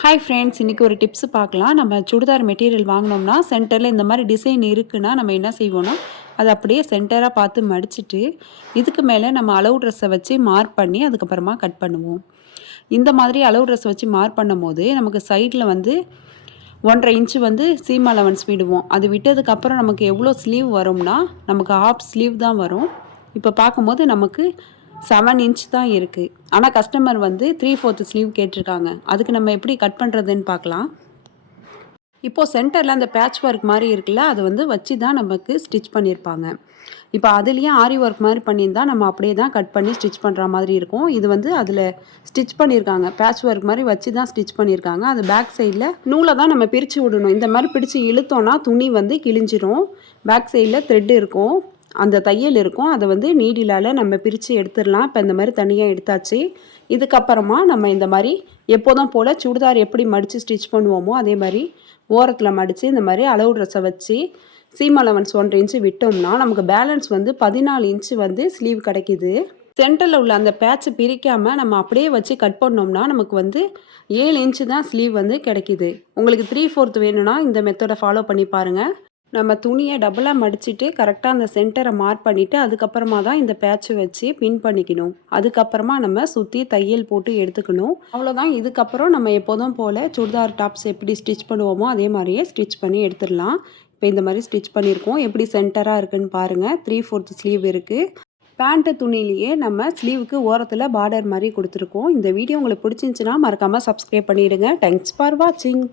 Hi friends, இன்றைக்கி ஒரு tips பார்க்கலாம். நம்ம சுடிதார் மெட்டீரியல் வாங்கினோம்னா சென்டரில் இந்த மாதிரி டிசைன் இருக்குன்னா நம்ம என்ன செய்வோம்னா அதை அப்படியே சென்டராக பார்த்து மடிச்சுட்டு இதுக்கு மேலே நம்ம அளவு ட்ரெஸ்ஸை வச்சு மார்க் பண்ணி அதுக்கப்புறமா கட் பண்ணுவோம். இந்த மாதிரி அளவு ட்ரெஸ்ஸை வச்சு மார்க் பண்ணும் போது நமக்கு சைடில் வந்து 1.5 இன்ச்சு வந்து சீம் அலவன்ஸ் விடுவோம். அது விட்டதுக்கப்புறம் நமக்கு எவ்வளோ ஸ்லீவ் வரும்னா நமக்கு ஹாஃப் ஸ்லீவ் தான் வரும். இப்போ பார்க்கும்போது நமக்கு 7 இன்ச் தான் இருக்குது. ஆனால் கஸ்டமர் வந்து 3/4 ஸ்லீவ் கேட்டிருக்காங்க. அதுக்கு நம்ம எப்படி கட் பண்ணுறதுன்னு பார்க்கலாம். இப்போது சென்டரில் அந்த பேட்ச் ஒர்க் மாதிரி இருக்குல்ல, அதை வந்து வச்சு தான் நமக்கு ஸ்டிச் பண்ணியிருப்பாங்க. இப்போ அதுலேயும் ஆரி ஒர்க் மாதிரி பண்ணியிருந்தா நம்ம அப்படியே தான் கட் பண்ணி ஸ்டிச் பண்ணுற மாதிரி இருக்கும். இது வந்து அதில் ஸ்டிச் பண்ணியிருக்காங்க, பேட்ச் ஒர்க் மாதிரி வச்சு தான் ஸ்டிச் பண்ணியிருக்காங்க. அது பேக் சைடில் நூலை தான் நம்ம பிரித்து விடணும். இந்த மாதிரி பிடிச்சி இழுத்தோன்னா துணி வந்து கிழிஞ்சிரும். பேக் சைடில் த்ரெட் இருக்கும், அந்த தையல் இருக்கும். அதை வந்து நீடிலால் நம்ம பிரித்து எடுத்துடலாம். இப்போ இந்த மாதிரி தனியாக எடுத்தாச்சு. இதுக்கப்புறமா நம்ம இந்த மாதிரி எப்போதும் போல் சுடிதார் எப்படி மடித்து ஸ்டிச் பண்ணுவோமோ அதே மாதிரி ஓரத்தில் மடித்து இந்த மாதிரி அளவு ட்ரெஸ்ஸை வச்சு சீம் அலவன்ஸ் 1.5 இன்ச்சு விட்டோம்னா நமக்கு பேலன்ஸ் வந்து 14 இன்ச்சு வந்து ஸ்லீவ் கிடைக்கிது. சென்டரில் உள்ள அந்த பேட்சை பிரிக்காமல் நம்ம அப்படியே வச்சு கட் பண்ணோம்னா நமக்கு வந்து 7 இன்ச்சு தான் ஸ்லீவ் வந்து கிடைக்கிது. உங்களுக்கு 3/4 வேணும்னா இந்த மெத்தடை ஃபாலோ பண்ணி பாருங்கள். நம்ம துணியை டபுளாக மடிச்சுட்டு கரெக்டாக அந்த சென்டரை மார்க் பண்ணிவிட்டு அதுக்கப்புறமா தான் இந்த பேட்சை வச்சு பின் பண்ணிக்கணும். அதுக்கப்புறமா நம்ம சுற்றி தையல் போட்டு எடுத்துக்கணும். அவ்வளோதான். இதுக்கப்புறம் நம்ம எப்போதும் போல் சுடிதார் டாப்ஸ் எப்படி ஸ்டிச் பண்ணுவோமோ அதே மாதிரியே ஸ்டிச் பண்ணி எடுத்துடலாம். இப்போ இந்த மாதிரி ஸ்டிச் பண்ணியிருக்கோம். எப்படி சென்டராக இருக்குதுன்னு பாருங்கள். 3/4 ஸ்லீவ் இருக்குது. பேண்ட்டு துணியிலேயே நம்ம ஸ்லீவுக்கு ஓரத்தில் பார்டர் மாதிரி கொடுத்துருக்கோம். இந்த வீடியோ உங்களுக்கு பிடிச்சிருந்துச்சின்னா மறக்காமல் சப்ஸ்கிரைப் பண்ணிவிடுங்க. தேங்க்ஸ் ஃபார் வாட்சிங்.